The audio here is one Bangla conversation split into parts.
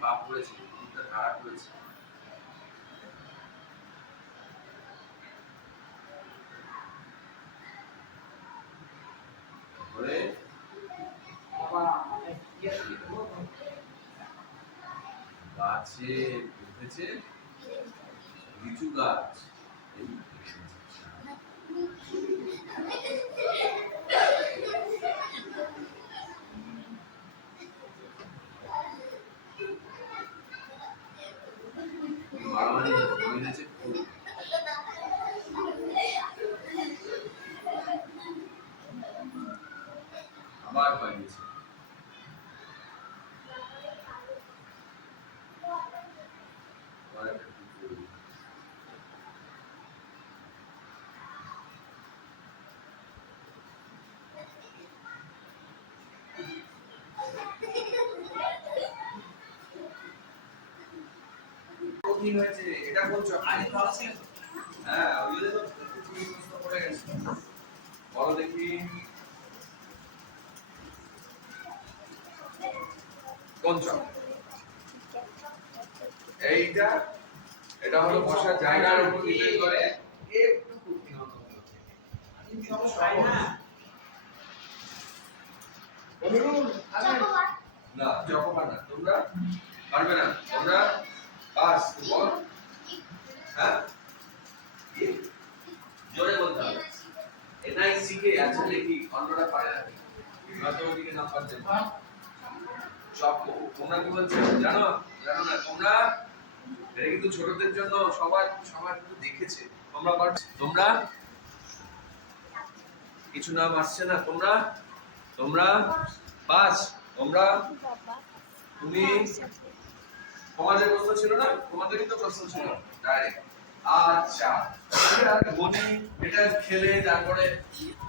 পা পড়েছে, দুটা খারাপ করেছে। তারপরে গাছে উঠেছে লিচু গাছ। মারামারি হয়েছে আবার পালিয়েছে। কঠিন হয়েছে এটা বলছো? আরে ভালো ছিল তো। হ্যাঁ ওই যে তো প্রশ্ন পড়ে গেছে। বলো দেখি কোন চক? এইটা, এটা হলো বসার জায়গার উপর ডিপেন্ড করে। একটু কঠিন হবে কিন্তু সমস্যা হয় না। বলুন না চকোবার না, তোমরা পারবে না, তোমরা পাস। বল হ্যাঁ জোরে বলতে হবে। এনআই শিখে আছে নাকি অন্যরা পারে না? ম্যাথমেটিক্যাল নাম্বার দেন চকো। তোমরা কি বলছো জানো? জানো না তোমরা? এটা কিন্তু ছোটদের জন্য, সবার কিন্তু দেখেছে। তোমরা পারছো? তোমরা কিছু নাম আসছে না? তোমরা পাস। তোমরা তুমি তোমাদের প্রশ্ন ছিল না? তোমাদের কিন্তু প্রশ্ন ছিল ডাইরেক্ট। আচ্ছা বলি এটা খেলে তারপরে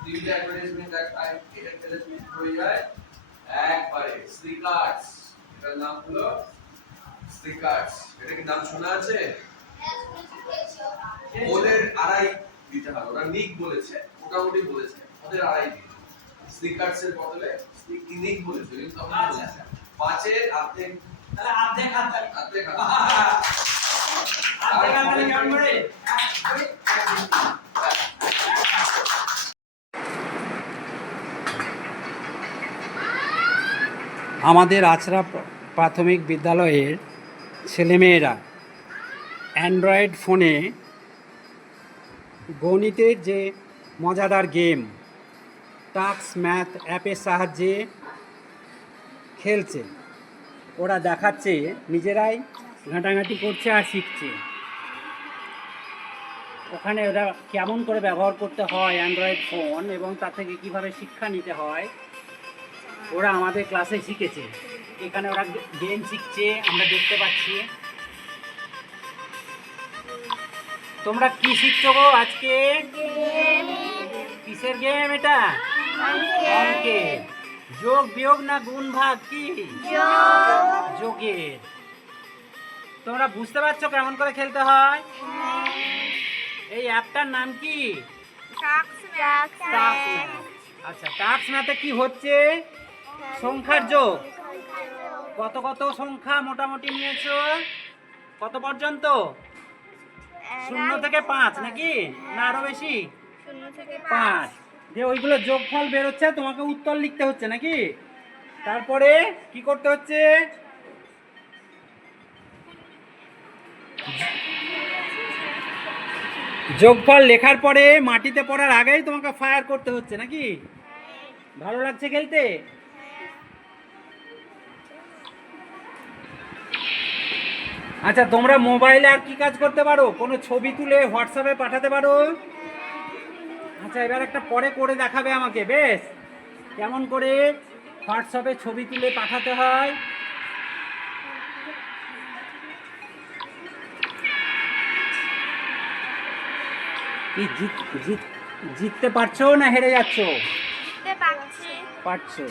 টিভি অ্যাডভার্টাইজমেন্ট দেখায়, এটা খেলে তুমি হয়ে যায় একবারে স্নিকার্স। এটার নাম হলো স্নিকার্স। এটা কি নাম শোনা আছে? ওদের আড়াই দিতে হবে, ওরা নিক বলেছে, মোটামুটি বলেছে ওদের আড়াই দিতে। স্নিকার্স এর বদলে নিক বলেছে, কিন্তু আমরা বলেছি পাঁচের অর্ধেক। তাহলে অর্ধেক কেমন করে? আমাদের আচরা প্রাথমিক বিদ্যালয়ের ছেলেমেয়েরা অ্যান্ড্রয়েড ফোনে গণিতের যে মজাদার গেম টাক্স ম্যাথ অ্যাপের সাহায্যে খেলছে। ওরা দেখাচ্ছে, নিজেরাই ঘাঁটাঘাঁটি করছে আর শিখছে। ওখানে ওরা কেমন করে ব্যবহার করতে হয় অ্যান্ড্রয়েড ফোন এবং তার থেকে কীভাবে শিক্ষা নিতে হয় ওরা আমাদের ক্লাসে শিখেছে। এখানে ওরা গেম শিখছে, আমরা দেখতে পাচ্ছি। তোমরা কি শিখছো গো আজকে? কিসের গেম এটা? অঙ্কের। যোগ বিয়োগ না গুণ ভাগ? কি যোগের। তোমরা বুঝতে পারছো কেমন করে খেলতে হয়? এই অ্যাপটার নাম কি? আচ্ছা, টাক্স ম্যাথে কি হচ্ছে? সংখ্যার যোগ। কত কত সংখ্যা মোটামুটি নিয়েছো? কত পর্যন্ত? 0 থেকে 5 নাকি? না আরো বেশি? 5। যে ওইগুলো যোগফল বেরোচ্ছে, তোমাকে উত্তর লিখতে হচ্ছে নাকি? তারপরে কি করতে হচ্ছে? যোগফল লেখার পরে মাটিতে পড়ার আগেই তোমাকে ফায়ার করতে হচ্ছে নাকি? ভালো লাগছে খেলতে? আচ্ছা, তোমরা মোবাইলে আর কি কাজ করতে পারো? কোনো ছবি তুলে হোয়াটসঅ্যাপে পাঠাতে পারো? আচ্ছা, এবার একটা পরে করে দেখাবে আমাকে, বেশ? কেমন করে হোয়াটসঅ্যাপে ছবি তুলে পাঠাতে হয়? কি জিততে পারছো না হেরে যাচ্ছ? পারছো।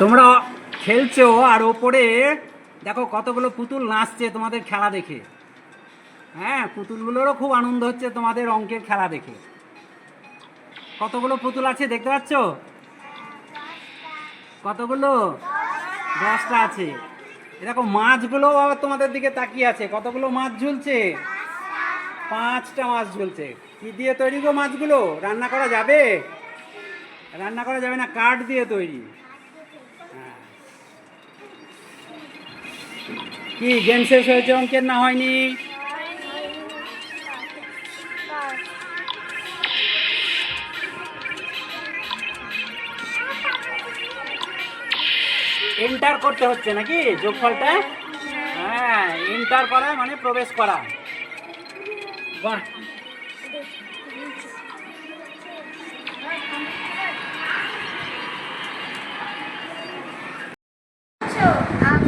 তোমরা খেলছো আর ওপরে দেখো কতগুলো পুতুল নাচছে তোমাদের খেলা দেখে। হ্যাঁ, পুতুলগুলোরও খুব আনন্দ হচ্ছে তোমাদের অঙ্কের খেলা দেখে। কতগুলো পুতুল আছে দেখতে পাচ্ছ? কতগুলো? 10টা আছে। এরকম মাছগুলো আবার তোমাদের দিকে তাকিয়ে আছে। কতগুলো মাছ ঝুলছে? 5টা মাছ ঝুলছে। কি দিয়ে তৈরি গো মাছগুলো? রান্না করা যাবে? রান্না করা যাবে না, কাঠ দিয়ে তৈরি। হ্যাঁ। কি গেম শেষ হয়েছে অঙ্কের না হয়নি? এন্টার করতে হচ্ছে নাকি যোগফলটা? হ্যাঁ, এন্টার করা মানে প্রবেশ করা। বাহ, আমি